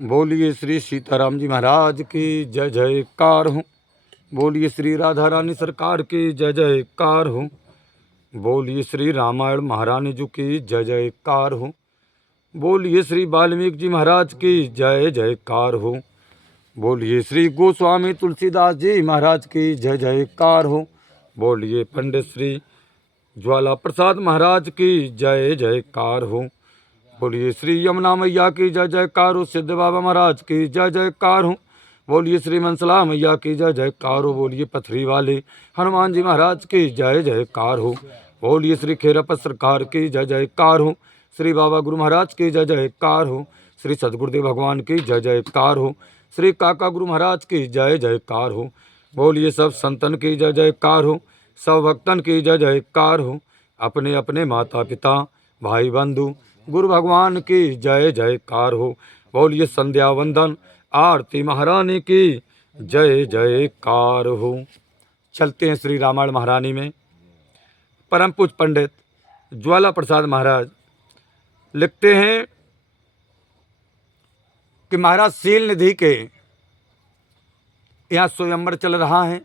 बोलिए श्री सीताराम जी महाराज की जय जयकार हो। बोलिए श्री राधा रानी सरकार की जय जयकार हो। बोलिए श्री रामायण महारानी जी की जय जयकार हो। बोलिए श्री वाल्मीकि जी महाराज की जय जयकार हो। बोलिए श्री गोस्वामी तुलसीदास जी महाराज की जय जयकार हो। बोलिए पंडित श्री ज्वाला प्रसाद महाराज की जय जयकार हो। बोलिए श्री यमुना मैया की जय जयकार हो। सिद्ध बाबा महाराज की जय जयकार हो। बोलिए श्री मनसला मैया की जय जयकार हो। बोलिए पथरी वाले हनुमान जी महाराज की जय जयकार हो। बोलिए श्री खेरप सरकार की जय जयकार हो। श्री बाबा गुरु महाराज की जय जयकार हो। श्री सदगुरुदेव भगवान की जय जयकार हो। श्री काका गुरु महाराज की जय जयकार हो। बोलिए सब संतन की जय जयकार हो। सब भक्तन की जय जयकार हो। अपने अपने माता पिता भाई बंधु गुरु भगवान की जय जयकार हो। बोलिए संध्या वंदन आरती महारानी की जय जयकार हो। चलते हैं श्री रामायण महारानी में। परम पूज्य पंडित ज्वाला प्रसाद महाराज लिखते हैं कि महाराज शील निधि के यहाँ स्वयंवर चल रहा है।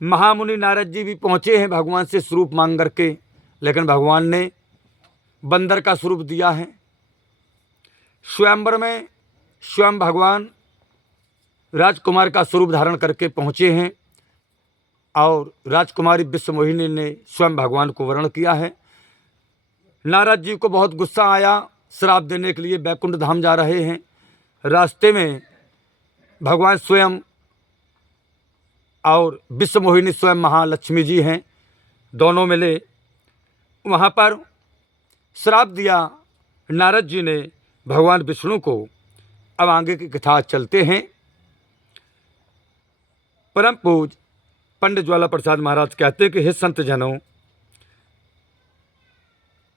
महामुनि नारद जी भी पहुँचे हैं भगवान से स्वरूप मांग करके, लेकिन भगवान ने बंदर का स्वरूप दिया है। स्वयंवर में स्वयं भगवान राजकुमार का स्वरूप धारण करके पहुँचे हैं और राजकुमारी विश्वमोहिनी ने स्वयं भगवान को वर्ण किया है। नारद जी को बहुत गुस्सा आया, श्राप देने के लिए बैकुंठ धाम जा रहे हैं। रास्ते में भगवान स्वयं और विश्वमोहिनी स्वयं महालक्ष्मी जी हैं, दोनों मिले वहाँ पर श्राप दिया नारद जी ने भगवान विष्णु को। अब आगे की कथा चलते हैं। परम पूज पंडित ज्वाला प्रसाद महाराज कहते हैं कि हे संत जनों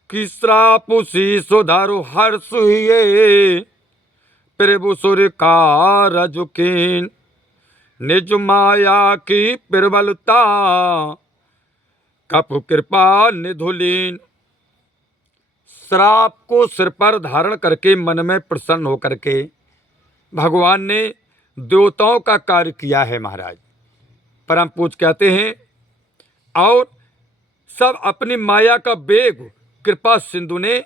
कि श्राप सी सुधारो हर सुहिए प्रभु सूर्य का रजुकीन निज माया की प्रबलता कपु कृपा निधुलीन। श्राप को सिर पर धारण करके मन में प्रसन्न होकर के भगवान ने देवताओं का कार्य किया है महाराज। परम पूज कहते हैं और सब अपनी माया का वेग कृपा सिंधु ने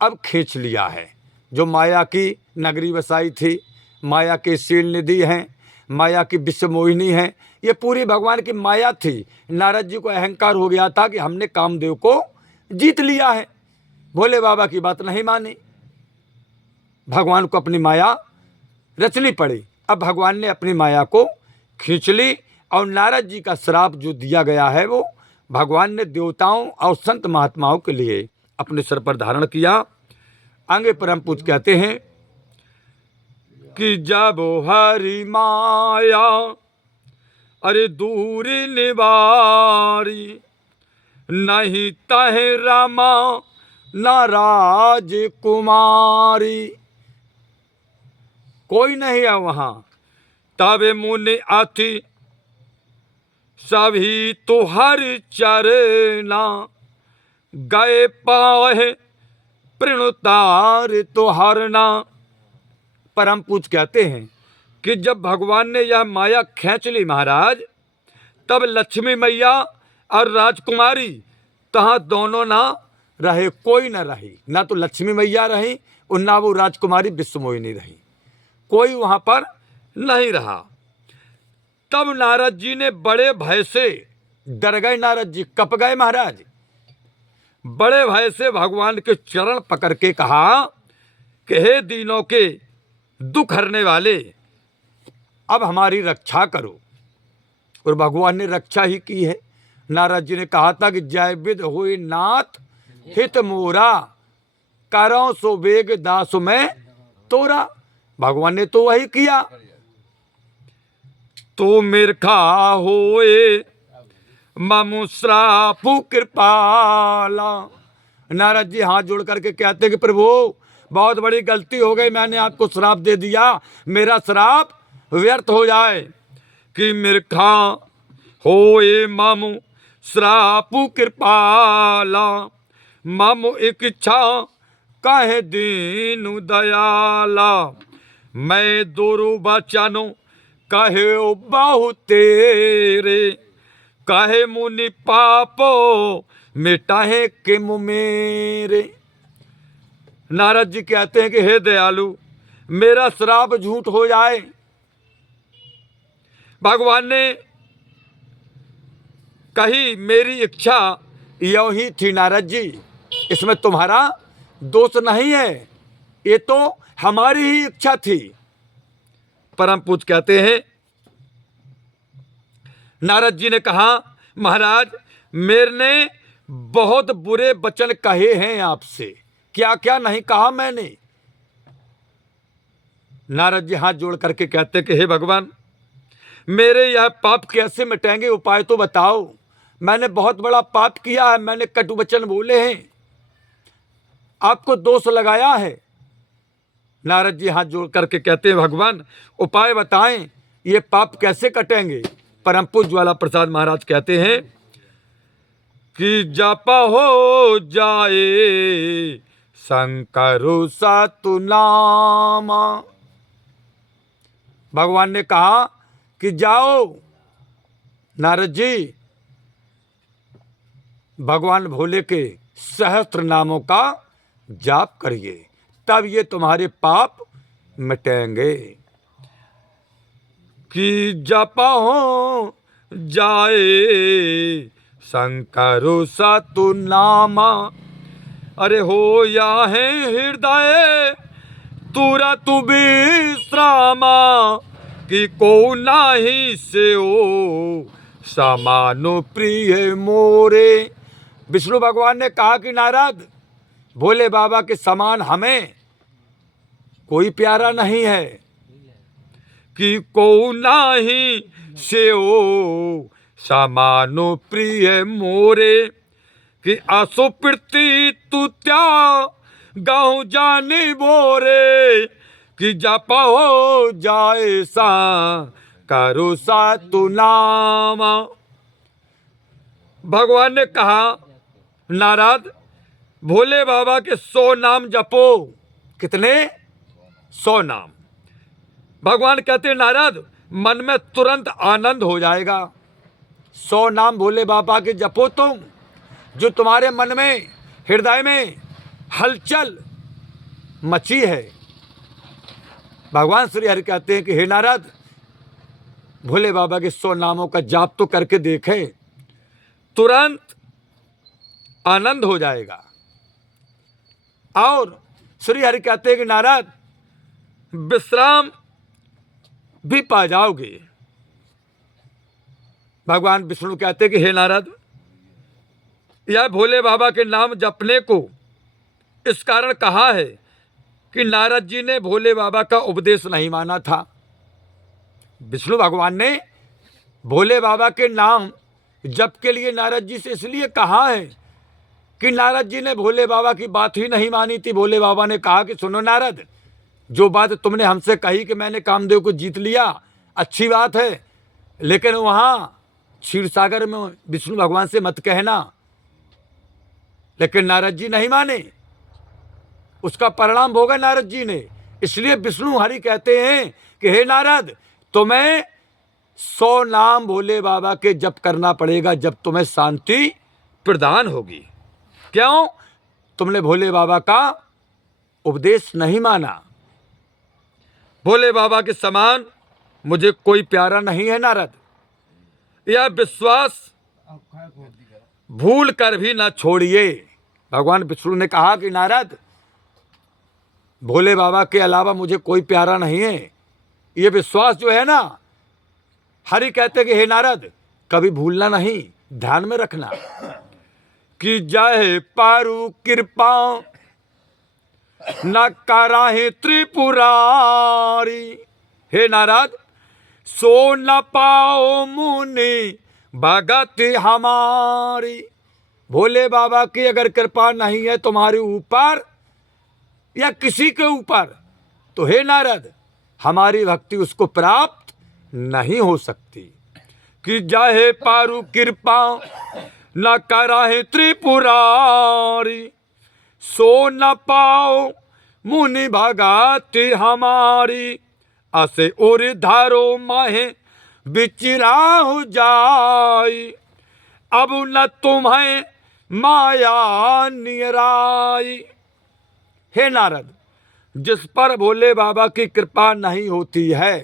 अब खींच लिया है। जो माया की नगरी बसाई थी, माया के शील निधि हैं, माया की विश्वमोहिनी हैं, ये पूरी भगवान की माया थी। नारद जी को अहंकार हो गया था कि हमने कामदेव को जीत लिया है। भोले बाबा की बात नहीं मानी, भगवान को अपनी माया रचनी पड़ी। अब भगवान ने अपनी माया को खींच ली और नारद जी का श्राप जो दिया गया है वो भगवान ने देवताओं और संत महात्माओं के लिए अपने सर पर धारण किया। आगे परम पूज कहते हैं कि जब हरि माया अरे दूर निवारी नहीं तहे रामा ना राजकुमारी। कोई नहीं है वहाँ, तबे मुनि अति सभी तुहर चरना गए पाए प्रणुतार तुहरना। परम पूज कहते हैं कि जब भगवान ने यह माया खींच ली महाराज, तब लक्ष्मी मैया और राजकुमारी तहाँ दोनों ना रहे, कोई न रही। ना तो लक्ष्मी मैया रही और ना वो राजकुमारी विश्वमोहिनी रही, कोई वहाँ पर नहीं रहा। तब नारद जी ने बड़े भय से डर गए, नारद जी कप गए महाराज। बड़े भय से भगवान के चरण पकड़ के कहा कि हे दीनों के दुख हरने वाले, अब हमारी रक्षा करो। और भगवान ने रक्षा ही की है। नारद जी ने कहा था कि जय विद हुई नाथ हित मोरा करो सो वेग दास में तोरा। भगवान ने तो वही किया। तो मिर्खा होए ममु श्रापु कृपाला। नारद जी हाथ जोड़ करके कहते कि प्रभु बहुत बड़ी गलती हो गई, मैंने आपको श्राप दे दिया, मेरा श्राप व्यर्थ हो जाए। कि मिर्खा होए ममु श्रापु कृपाला मम इच्छा कहे दीनु दयाला, मैं दोरू बचनो कहे बहु तेरे, कहे मुनि पापो मिटाहे किम मेरे। नारद जी कहते हैं कि हे दयालु, मेरा श्राप झूठ हो जाए। भगवान ने कही मेरी इच्छा यू ही थी नारद जी, इसमें तुम्हारा दोष नहीं है, ये तो हमारी ही इच्छा थी। परम पूज्य कहते हैं, नारद जी ने कहा महाराज मेरे ने बहुत बुरे वचन कहे हैं आपसे, क्या क्या नहीं कहा मैंने। नारद जी हाथ जोड़ करके कहते कि हे भगवान, मेरे यह पाप कैसे मिटेंगे, उपाय तो बताओ। मैंने बहुत बड़ा पाप किया है, मैंने कटु वचन बोले हैं, आपको दोष लगाया है। नारद जी हाथ जोड़ करके कहते हैं भगवान उपाय बताएं, ये पाप कैसे कटेंगे। परम पूज्य ज्वाला प्रसाद महाराज कहते हैं कि जपा हो जाए शंकरु सतु नामा। भगवान ने कहा कि जाओ नारद जी, भगवान भोले के सहस्त्र नामों का जाप करिए, तब ये तुम्हारे पाप मिटेंगे। कि जपा हो जाए शंकरु सतु नामा, अरे हो या है हृदय तुरत विश्रामा, कि को नाही से ओ समानो प्रिय मोरे। विष्णु भगवान ने कहा कि नारद, भोले बाबा के समान हमें कोई प्यारा नहीं है। कि को नाही से ओ समानो प्रिय मोरे, कि असुप्रति तू त्या गाँव जाने बोरे, कि जपा हो जाए सा करो सा तू नामा। भगवान ने कहा नारद, भोले बाबा के 100 नाम जपो। कितने? 100 नाम। भगवान कहते नारद, मन में तुरंत आनंद हो जाएगा। 100 नाम भोले बाबा के जपो तुम, जो तुम्हारे मन में हृदय में हलचल मची है। भगवान श्री हरि कहते हैं कि हे नारद, भोले बाबा के 100 नामों का जाप तो करके देखें, तुरंत आनंद हो जाएगा। और श्री हरि कहते हैं कि नारद, विश्राम भी पा जाओगे। भगवान विष्णु कहते हैं कि हे नारद, यह भोले बाबा के नाम जपने को इस कारण कहा है कि नारद जी ने भोले बाबा का उपदेश नहीं माना था। विष्णु भगवान ने भोले बाबा के नाम जप के लिए नारद जी से इसलिए कहा है कि नारद जी ने भोले बाबा की बात ही नहीं मानी थी। भोले बाबा ने कहा कि सुनो नारद, जो बात तुमने हमसे कही कि मैंने कामदेव को जीत लिया, अच्छी बात है, लेकिन वहाँ क्षीर सागर में विष्णु भगवान से मत कहना। लेकिन नारद जी नहीं माने, उसका परिणाम भोगा नारद जी ने। इसलिए विष्णु हरि कहते हैं कि हे नारद, तुम्हें 100 नाम भोले बाबा के जप करना पड़ेगा, जब तुम्हें शांति प्रदान होगी। क्यों? तुमने भोले बाबा का उपदेश नहीं माना। भोले बाबा के समान मुझे कोई प्यारा नहीं है नारद, यह विश्वास भूल कर भी ना छोड़िए। भगवान विष्णु ने कहा कि नारद, भोले बाबा के अलावा मुझे कोई प्यारा नहीं है, ये विश्वास जो है ना। हरि कहते कि हे नारद, कभी भूलना नहीं, ध्यान में रखना। कि जय पारु कृपा न कराहे त्रिपुरारी, हे नारद, सो न पाओ मुनि भगत हमारी। भोले बाबा की अगर कृपा नहीं है तुम्हारे ऊपर या किसी के ऊपर, तो हे नारद, हमारी भक्ति उसको प्राप्त नहीं हो सकती। कि जाहे पारु कृपा न कराहे त्रिपुरारी, सो न पाओ मुनि भगाती हमारी, असे उर धारो माहे बिचराहु जाई, अब न तुम्हें माया निराई। हे नारद, जिस पर भोले बाबा की कृपा नहीं होती है,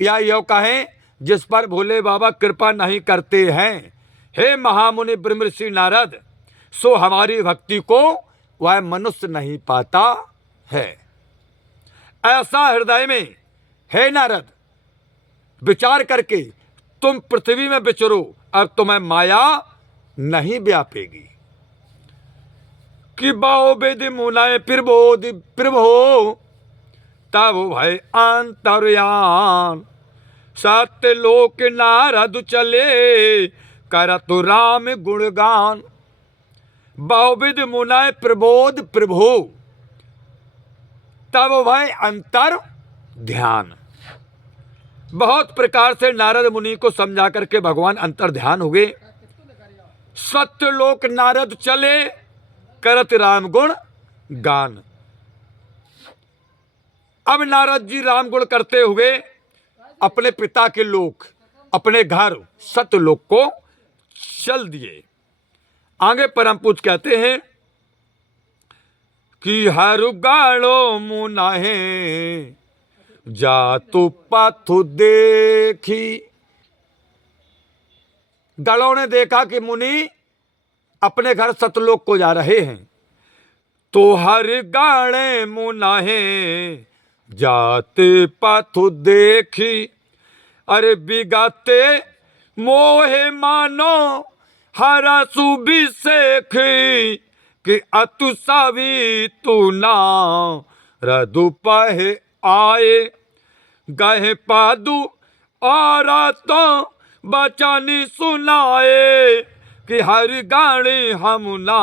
या यो कहें जिस पर भोले बाबा कृपा नहीं करते हैं, हे महामुनि ब्रह्मर्षि नारद, सो हमारी भक्ति को वह मनुष्य नहीं पाता है। ऐसा हृदय में हे नारद विचार करके तुम पृथ्वी में विचरो, अब तुम्हें माया नहीं व्यापेगी। कि बाओ वेद मुनाए प्रभो तब भय अंतर्यान, सत्य लोक नारद चले करत राम गुणगान। बहुविध मुनाए प्रबोध प्रभु तब भय अंतर ध्यान। बहुत प्रकार से नारद मुनि को समझा करके भगवान अंतर ध्यान हो गए। सत्य लोक नारद चले करत राम गुण गान। अब नारद जी राम गुण करते हुए अपने पिता के लोक, अपने घर सत्य लोक को चल दिए। आगे परम पूज्य कहते हैं कि हर गाड़ो मुनाहे जातु पथु देखी। गणों ने देखा कि मुनि अपने घर सतलोक को जा रहे हैं, तो हर गाड़े मुनाहे जाते पथु देखी। अरे बिगाते मोहे मानो हरा सुबी सेखी, कि अतु सभी तू ना रदु पहे आए। गहे पादु और तो बचानी सुनाए, कि हर गाड़ी हम ना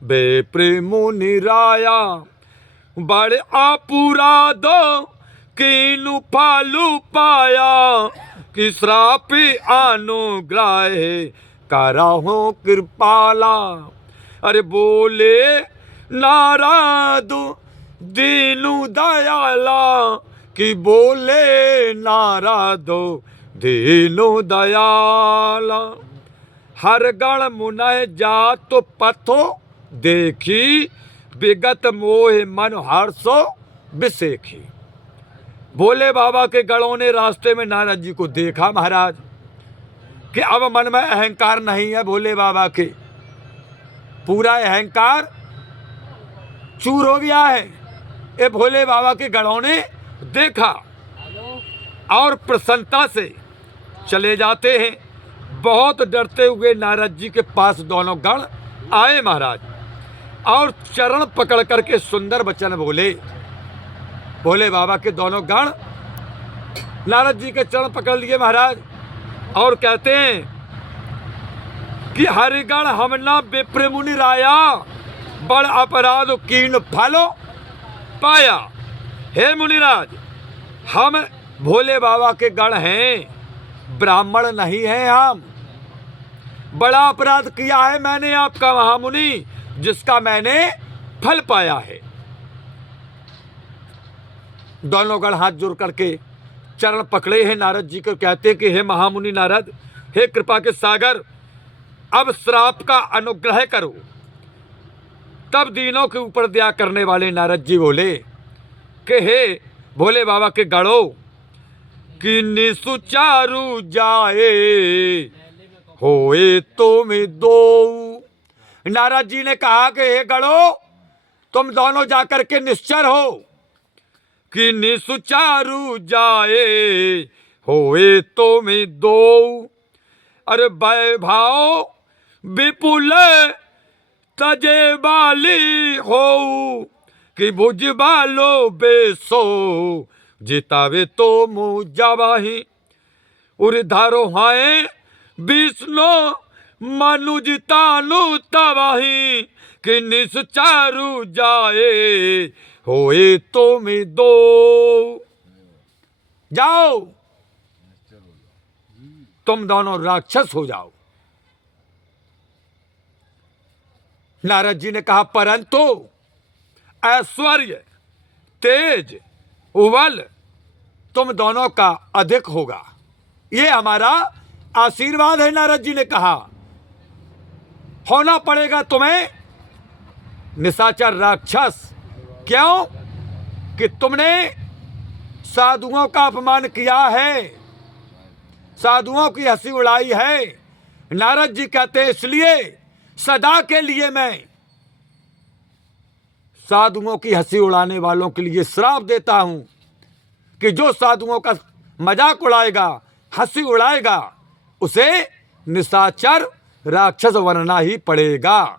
बेप्रेमु निराया। बड़े आपुरा दो कीनु फालू पाया, कि श्रापी अनुग्रह करहो कृपाला। अरे बोले नारद दीनु दयाला, कि बोले नारद दीनु दयाला। हर गण मुनय जात पथो देखी, विगत मोह मन हर्षो विसेखी। भोले बाबा के गणों ने रास्ते में नारद जी को देखा महाराज, कि अब मन में अहंकार नहीं है। भोले बाबा के पूरा अहंकार चूर हो गया है। ये भोले बाबा के गणों ने देखा और प्रसन्नता से चले जाते हैं। बहुत डरते हुए नारद जी के पास दोनों गण आए महाराज, और चरण पकड़ करके सुंदर वचन बोले। भोले बाबा के दोनों गण नारद जी के चरण पकड़ लिए महाराज, और कहते हैं कि हरिगण हमना विप्र मुनि राया, बड़ अपराध कीन फलो पाया। हे मुनिराज, हम भोले बाबा के गण हैं, ब्राह्मण नहीं हैं। हम बड़ा अपराध किया है मैंने आपका महामुनि, जिसका मैंने फल पाया है। दोनों गण हाथ जोड़ करके चरण पकड़े हैं नारद जी को, कहते हैं कि हे महामुनि नारद, हे कृपा के सागर, अब श्राप का अनुग्रह करो। तब दीनों के ऊपर दया करने वाले नारद जी बोले कि हे भोले बाबा के गणों, कि निसुचारु जाए होए तुम दो। नारद जी ने कहा कि हे गणों, तुम दोनों जाकर के निश्चर हो, कि निसुचारु जाए होए तुम दो। अरे वैभाव विपुल तजे बाली हो, कि भुज बालो बेसो जितावे तो मुझावाही। उर्धारो हाय विष्णु मनुजितानु तवाही, कि निसचारु जाए होए तुम दो। जाओ, तुम दोनों राक्षस हो जाओ। नारद जी ने कहा परंतु ऐश्वर्य, तेज, बल तुम दोनों का अधिक होगा, ये हमारा आशीर्वाद है। नारद जी ने कहा होना पड़ेगा तुम्हें निशाचर राक्षस। क्यों? कि तुमने साधुओं का अपमान किया है, साधुओं की हंसी उड़ाई है। नारद जी कहते इसलिए सदा के लिए मैं साधुओं की हंसी उड़ाने वालों के लिए श्राप देता हूं कि जो साधुओं का मजाक उड़ाएगा, हंसी उड़ाएगा, उसे निशाचर राक्षस बनना ही पड़ेगा,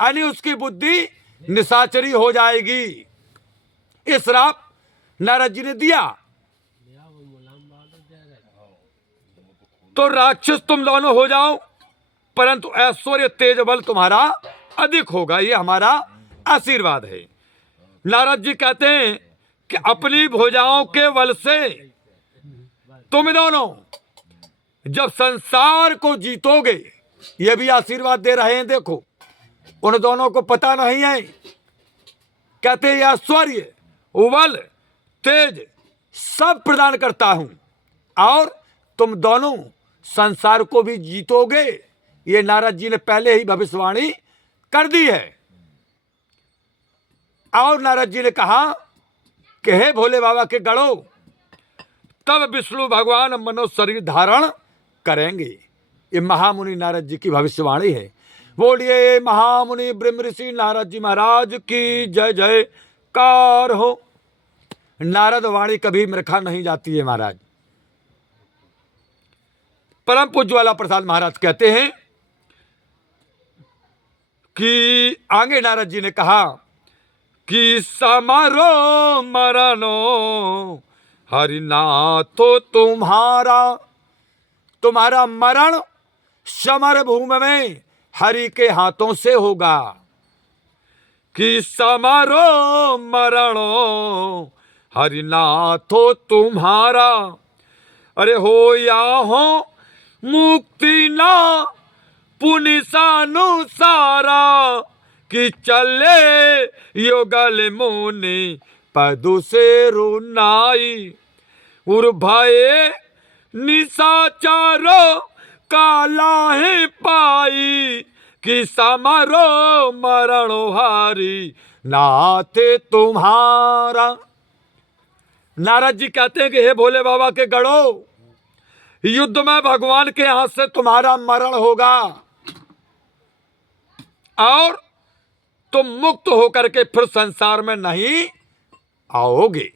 यानी उसकी बुद्धि निशाचरी हो जाएगी। इस श्राप नारद जी ने दिया। तो राक्षस तुम दोनों हो जाओ, परंतु ऐश्वर्य, तेज, बल तुम्हारा अधिक होगा, ये हमारा आशीर्वाद है। नारद जी कहते हैं कि अपनी भुजाओं के बल से तुम दोनों जब संसार को जीतोगे, ये भी आशीर्वाद दे रहे हैं। देखो उन दोनों को पता नहीं है, कहते हैं ऐश्वर्य, बल, तेज सब प्रदान करता हूं और तुम दोनों संसार को भी जीतोगे, ये नारद जी ने पहले ही भविष्यवाणी कर दी है। और नारद जी ने कहा कि हे भोले बाबा के गणों, तब विष्णु भगवान मनुष्य शरीर धारण करेंगे। ये महामुनि नारद जी की भविष्यवाणी है। बोलिए महामुनि ब्रह्म ऋषि नारद जी महाराज की जय जयकार हो। नारद वाणी कभी मृखा नहीं जाती है महाराज। परम पूज्य ज्वाला प्रसाद महाराज कहते हैं कि आगे नारद जी ने कहा कि समारो मरनो हरिनाथो तुम्हारा मरण समर भूमि में हरि के हाथों से होगा। कि समारो मरणो हरिनाथो तुम्हारा, अरे हो या हो मुक्ति ना पुनिसानुसारा। कि चले योगल मुनि पदु से रुनाई, उर भये निशाचारो काला है पाई। कि समारो मरणो हरि नाथे तुम्हारा। नारद जी कहते हैं कि हे भोले बाबा के गणों, युद्ध में भगवान के हाथ से तुम्हारा मरण होगा और तुम मुक्त होकर के फिर संसार में नहीं आओगे।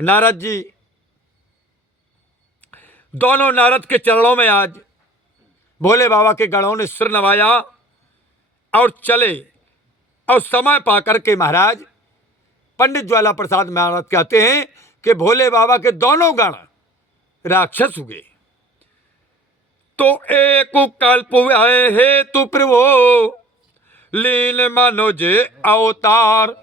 नारद जी दोनों नारद के चरणों में आज भोले बाबा के गणों ने सिर नवाया और चले। और समय पाकर के महाराज पंडित ज्वाला प्रसाद महाराज कहते हैं कि भोले बाबा के दोनों गण राक्षस हुए। तो एक कल्प हेतु प्रभो लीन मनोज अवतार।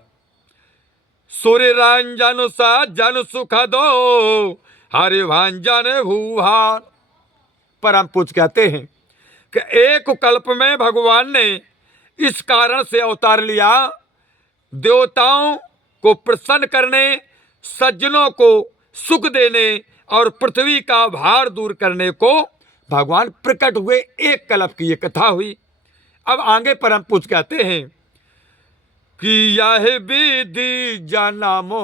सूर्य रंजन सा जन सुख दो हरिभंजन भूभार। परम पूज्य कहते हैं कि एक कल्प में भगवान ने इस कारण से अवतार लिया, देवताओं को प्रसन्न करने, सज्जनों को सुख देने और पृथ्वी का भार दूर करने को भगवान प्रकट हुए। एक कल्प की ये कथा हुई। अब आगे परम पूज्य कहते हैं कि यह विधि जन्मो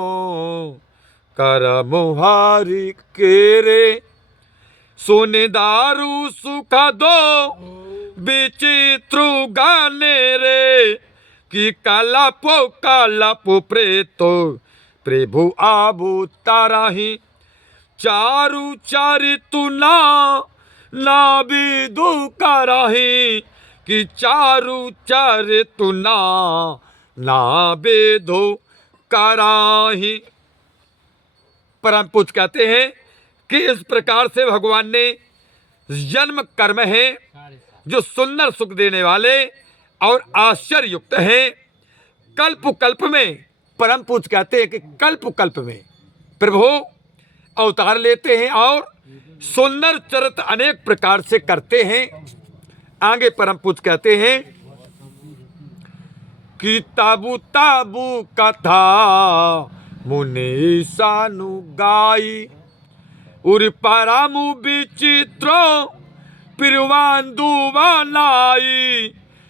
करमो हरि के रे। सुनि दारु सुख दो विचित्र गाने रे। कि कलप प्रेतो प्रभु आबू ताराही। चारु चारितु ना विदु कराही। कि चारु चारितु ना वेदो कराही। परम पूज्य कहते हैं कि इस प्रकार से भगवान ने जन्म कर्म है जो सुंदर सुख देने वाले और आश्चर्य युक्त हैं। कल्प कल्प में परम पूज्य कहते हैं कि कल्प कल्प में प्रभु अवतार लेते हैं और सुंदर चरित्र अनेक प्रकार से करते हैं। आगे परम पूज्य कहते हैं कि ताबू ताबू कथा मुनि सानु गाई उर परम विचित्र पिरवांदु वालाई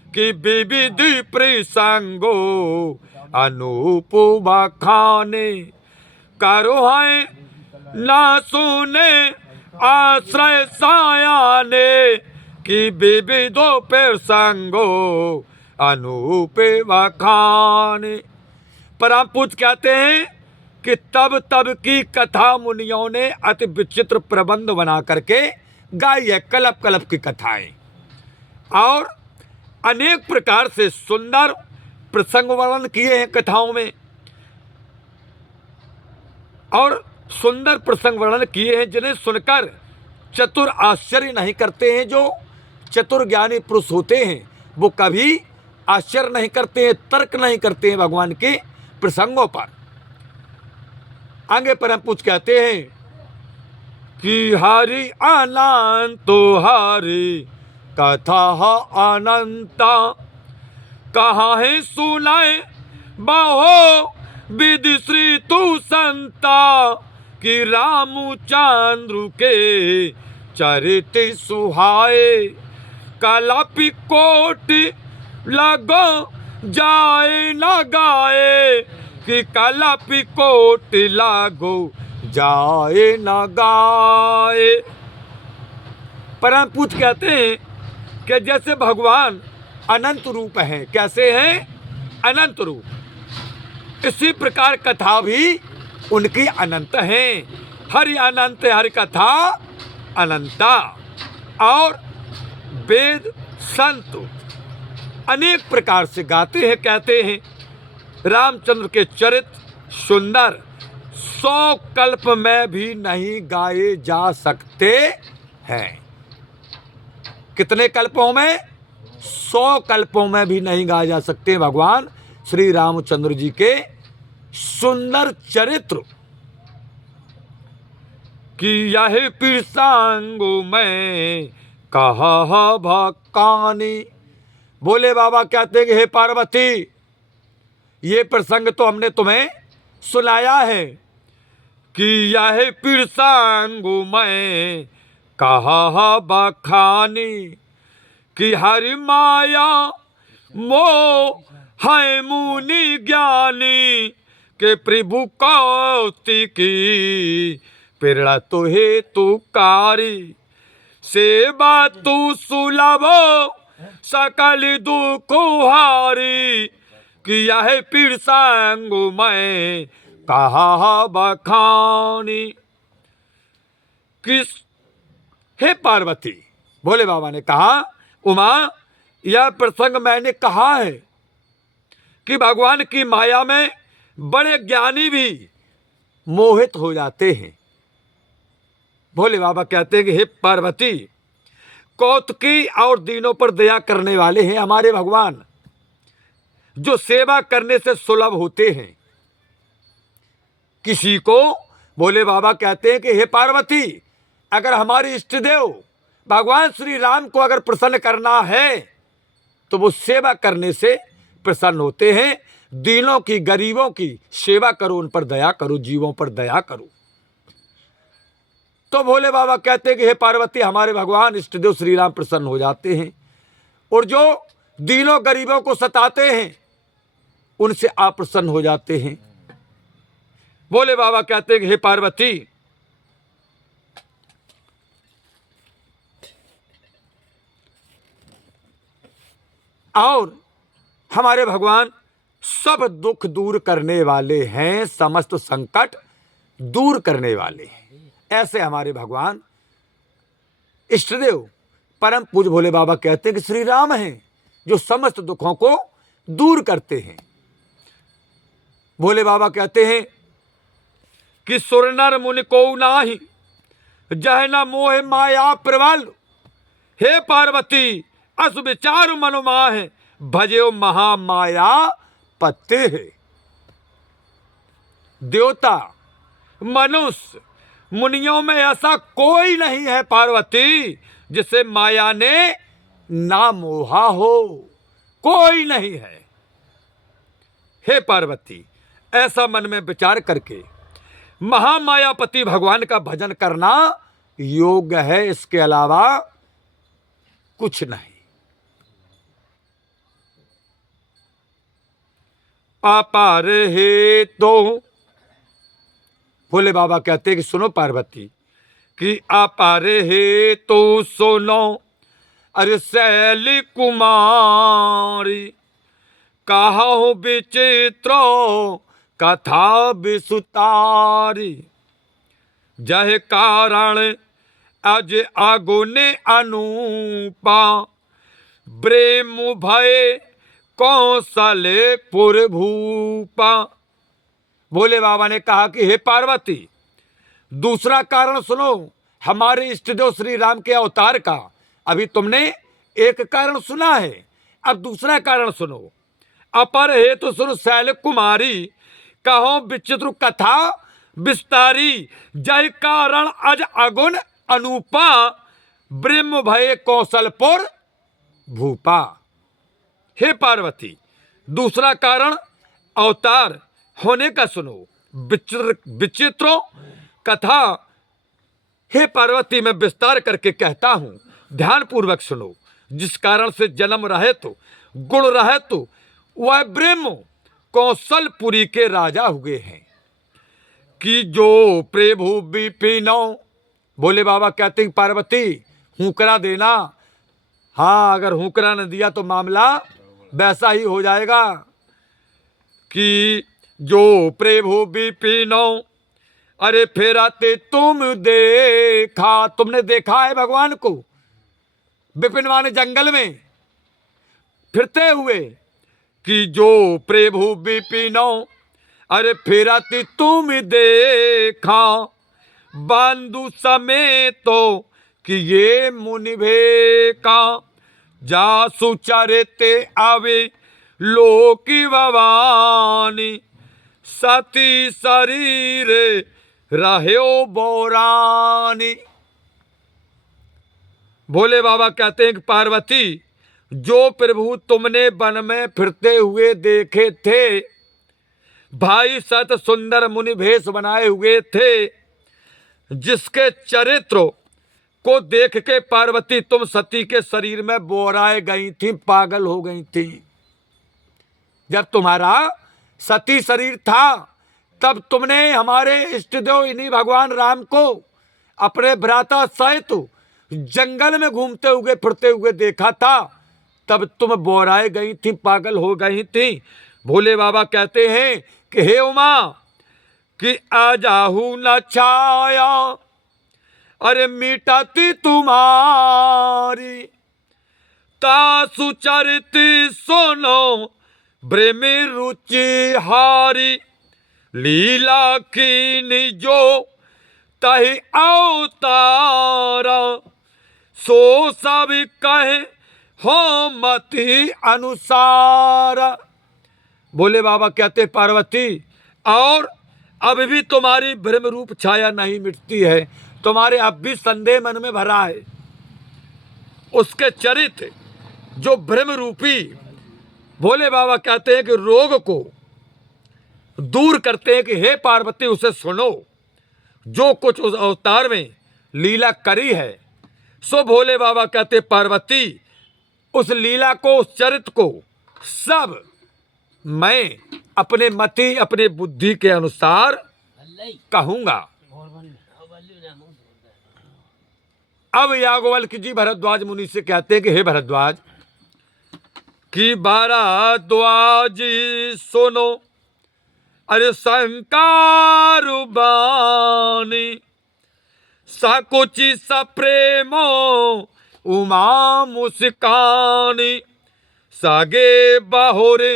कि विविध प्रसंगो अनूप बखाने करो है ना सुने आश्रय सायाने कि विविधो प्रसंगो अनूप बखाने। परम पूज्य कहते हैं कि तब तब की कथा मुनियों ने अति विचित्र प्रबंध बना करके गाई है, कल्प कल्प की कथाएं, और अनेक प्रकार से सुंदर प्रसंग वर्णन किए हैं कथाओं में, और सुंदर प्रसंग वर्णन किए हैं जिन्हें सुनकर चतुर आश्चर्य नहीं करते हैं। जो चतुर ज्ञानी पुरुष होते हैं वो कभी आश्चर्य नहीं करते हैं, तर्क नहीं करते हैं भगवान के प्रसंगों पर। आगे परम पूज्य कहते हैं कि हरि अनंत हरि कथा अनंता कहाँ है सुनाए बाहो विधि श्री तू संता कि रामचंद्र के चरित सुहाए कलापि कोटि लगो जाए न गाए कि कलापि कोटि लागो जाए न गाए। परम पूज्य कहते हैं कि जैसे भगवान अनंत रूप हैं, कैसे हैं? अनंत रूप। इसी प्रकार कथा भी उनकी अनंत हैं। हरि अनंत हरि कथा अनंता। और वेद संत अनेक प्रकार से गाते हैं, कहते हैं रामचंद्र के चरित्र सुंदर 100 कल्प में भी नहीं गाए जा सकते हैं। कितने कल्पों में? 100 कल्पों में भी नहीं गाए जा सकते भगवान श्री रामचंद्र जी के सुंदर चरित्र कि यह प्रसंग में कहा भक्कानी। बोले बाबा कहते हैं कि हे पार्वती, ये प्रसंग तो हमने तुम्हें सुनाया है कि यह प्रसंग में कहा बखानी कि हरि माया मोह है मुनि ज्ञानी के प्रभु कौतिकी प्रेरणा तो हेतु कारी सेवा तू सुलभो सकल दुख हारी कि यह प्रसंग में कहा बखानी। किस हे पार्वती, भोले बाबा ने कहा उमा, यह प्रसंग मैंने कहा है कि भगवान की माया में बड़े ज्ञानी भी मोहित हो जाते हैं। भोले बाबा कहते हैं कि हे पार्वती, कौतुकी और दीनों पर दया करने वाले हैं हमारे भगवान, जो सेवा करने से सुलभ होते हैं किसी को। भोले बाबा कहते हैं कि हे पार्वती, अगर हमारे इष्ट देव भगवान श्री राम को अगर प्रसन्न करना है तो वो सेवा करने से प्रसन्न होते हैं। दीनों की, गरीबों की सेवा करो, उन पर दया करो, जीवों पर दया करो। तो भोले बाबा कहते हैं कि हे पार्वती, हमारे भगवान इष्ट देव श्री राम प्रसन्न हो जाते हैं, और जो दीनों गरीबों को सताते हैं उनसे आप प्रसन्न हो जाते हैं। भोले बाबा कहते हैं कि हे पार्वती, और हमारे भगवान सब दुख दूर करने वाले हैं, समस्त संकट दूर करने वाले हैं। ऐसे हमारे भगवान इष्टदेव परम पूज्य भोले बाबा कहते हैं कि श्री राम हैं जो समस्त दुखों को दूर करते हैं। भोले बाबा कहते हैं कि सुर नर मुनि को नाही जह न मोह माया प्रबल। हे पार्वती, अस विचार मनुमाह भजो महामाया पत्ते है। देवता, मनुष्य, मुनियों में ऐसा कोई नहीं है पार्वती जिसे माया ने ना मोहा हो कोई नहीं है। हे पार्वती, ऐसा मन में विचार करके महामायापति भगवान का भजन करना योग्य है, इसके अलावा कुछ नहीं। अपार हे तो भोले बाबा कहते हैं कि सुनो पार्वती, कि अपार हे तो सुनो अरे शैल कुमारी, कहो विचित्र कथा विसुतारी, जह कारण अज आगुने अनूपा, प्रेम भय कौशलपुर भूपा। भोले बाबा ने कहा कि हे पार्वती, दूसरा कारण सुनो हमारे इष्ट देव श्री राम के अवतार का। अभी तुमने एक कारण सुना है, अब दूसरा कारण सुनो। अपर हे तो सुनो शैल कुमारी, कहो विचित्र कथा विस्तारी, जय कारण अज अगुण अनूपा, ब्रह्म भय कौशलपुर भूपा। हे पार्वती, दूसरा कारण अवतार होने का सुनो, विचित्र कथा। हे पार्वती, मैं विस्तार करके कहता हूं, ध्यान पूर्वक सुनो। जिस कारण से जन्म रहे तो गुण रहे तो वह ब्रह्म कौशलपुरी के राजा हुए हैं, कि जो प्रभु विपिनो। भोले बाबा कहते हैं पार्वती हुंकरा देना। हाँ, अगर हुंकरा न दिया तो मामला वैसा ही हो जाएगा, कि जो प्रभु विपिनो अरे फेराते तुम देखा। तुमने देखा है भगवान को विपिन माने जंगल में फिरते हुए, कि जो प्रभु विपिनो अरे फेराते तुम देखा, बंधु समेत तो कि ये मुनि भेका, जासु चरते आवे लोकी भवानी, सती शरीर रहो बोरानी। भोले बाबा कहते हैं कि पार्वती, जो प्रभु तुमने वन में फिरते हुए देखे थे, भाई सत सुंदर मुनि भेष बनाए हुए थे, जिसके चरित्र को देख के पार्वती तुम सती के शरीर में बोराए गई थी, पागल हो गई थी। जब तुम्हारा सती शरीर था तब तुमने हमारे इष्ट देव इन्हीं भगवान राम को अपने भ्राता सहित जंगल में घूमते हुए फिरते हुए देखा था, तब तुम बोराए गई थी, पागल हो गई थी। भोले बाबा कहते हैं कि हे उमा, कि आजाहू न छाया अरे मिटाती तुम्हारी, तासु चरित सुनो ब्रह्म रुचि हारी, लीला की निजो तहि अवतारा, सो सब कहे हो मति अनुसार। भोले बाबा कहते पार्वती, और अब भी तुम्हारी ब्रह्म रूप छाया नहीं मिटती है, तुम्हारे अब भी संदेह मन में भरा है। उसके चरित्र जो ब्रह्म रूपी भोले बाबा कहते हैं कि रोग को दूर करते हैं, कि हे पार्वती उसे सुनो, जो कुछ उस अवतार में लीला करी है, सो भोले बाबा कहते पार्वती उस लीला को, उस चरित्र को सब मैं अपने मति अपने बुद्धि के अनुसार कहूंगा। अब याज्ञवल्क्य जी भरद्वाज मुनि से कहते हैं कि हे भरद्वाज, कि भरद्वाज सुनो अरे संकार बानी, सकुचि सप्रेमो उमा मुस्कानी, सागे बाहोरे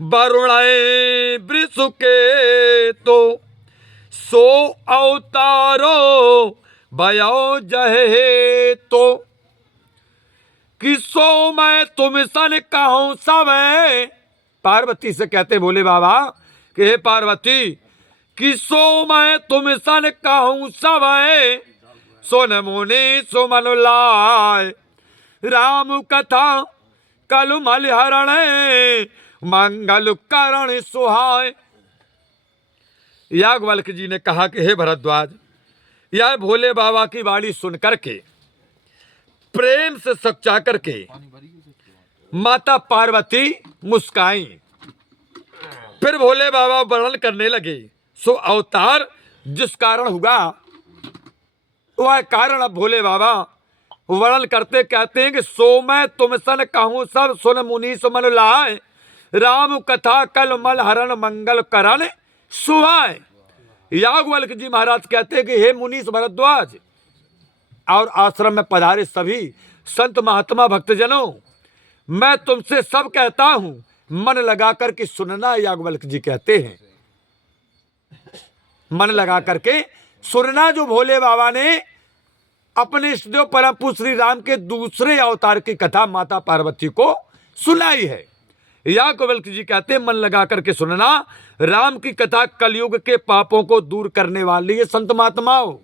वरुणाए वृषुके तो, सो अवतारो भयो जहे तो, कि सो मैं तुम सन कहूं सब। पार्वती से कहते भोले बाबा कि हे पार्वती, कि सो मैं तुम सन कहूं सब, सुन मुनि सुमन लाय, राम कथा कल मलहरण मंगल करण सुहाय। याज्ञवल्क्य जी ने कहा कि हे भरद्वाज, यह भोले बाबा की वाणी सुन करके प्रेम से सच्चा करके माता पार्वती मुस्काई। फिर भोले बाबा वर्णन करने लगे। सो अवतार जिस कारण हुआ वह कारण अब भोले बाबा वर्णन करते कहते हैं कि सो मैं तुम सन कहूं सब सुन मुनीस मन लाए, राम कथा कल मल हरण मंगल करण सुहाय। याज्ञवल्क्य जी महाराज कहते हैं कि हे मुनीस भरद्वाज और आश्रम में पधारे सभी संत महात्मा भक्तजनों, मैं तुमसे सब कहता हूं, मन लगा करके सुनना। याज्ञवल्क्य जी कहते हैं मन लगा करके सुनना। जो भोले बाबा ने अपने इष्टदेव परम पुरुष श्री राम के दूसरे अवतार की कथा माता पार्वती को सुनाई है। याज्ञवल्क्य जी कहते हैं मन लगा करके सुनना। राम की कथा कलयुग के पापों को दूर करने वाली है संत महात्माओं।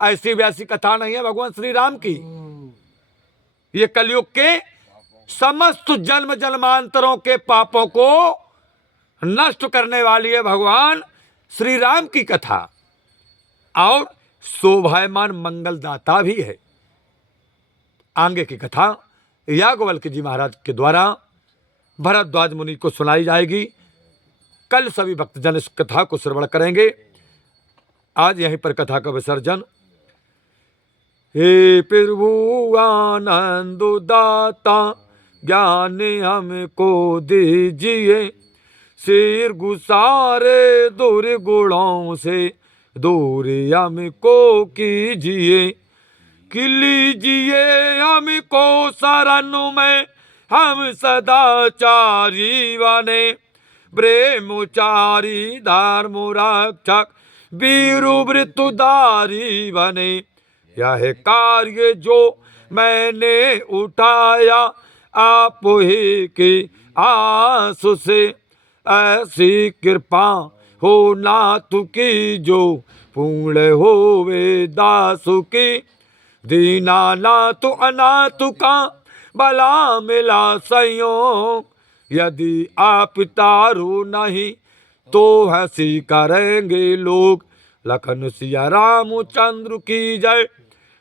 ऐसी वैसी कथा नहीं है भगवान श्री राम की। ये कलयुग के समस्त जन्म जन्मांतरों के पापों को नष्ट करने वाली है भगवान श्री राम की कथा, और शोभायमान मंगलदाता भी है। आगे की कथा याज्ञवल्क्य जी महाराज के द्वारा भरद्वाज मुनि को सुनाई जाएगी। कल सभी भक्तजन इस कथा को श्रवण करेंगे। आज यहीं पर कथा का विसर्जन। हे प्रभु आनंद दाता ज्ञान हमको दीजिए, सिर गुसारे दुर्गुणों से दूर हमको कीजिए, कि लीजिए हमको शरण में हम सदाचारी बने, प्रेमचारी धर्म रक्षक वीरु वृत्तधारी बने। यह कार्य जो मैंने उठाया आप ही की आस से, ऐसी कृपा हो नाथ की जो पूर्ण होवे दासु की, दीनानाथ अनाथ का भला मिला संयोग, यदि आप तारो नहीं तो हंसी करेंगे लोग। लखन सिया रामचंद्र की जय,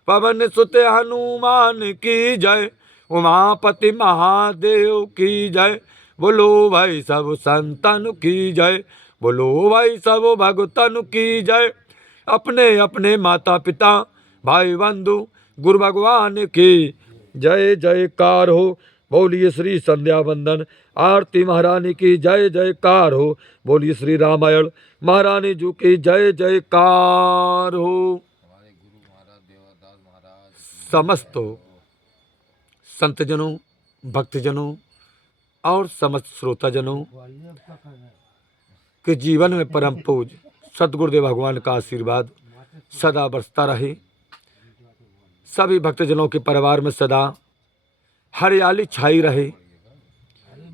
पवन सुत हनुमान की जय, उमापति महादेव की जय, बोलो भाई सब संतन की जय, बोलो भाई सब भगतन की जय। अपने अपने माता पिता भाई बंधु गुरु भगवान की जय जयकार हो। बोलिए श्री संध्या वंदन आरती महारानी की जय जयकार हो। बोलिए श्री रामायण महारानी जी की जय जयकार हो। समस्त संतजनों भक्तजनों और समस्त श्रोताजनों के जीवन में परम पूज्य सतगुरुदेव भगवान का आशीर्वाद सदा बरसता रहे। सभी भक्तजनों के परिवार में सदा हरियाली छाई रहे,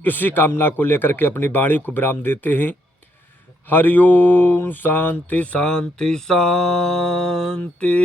इसी कामना को लेकर के अपनी वाणी को विराम देते हैं। हरिओम शांति शांति शांति।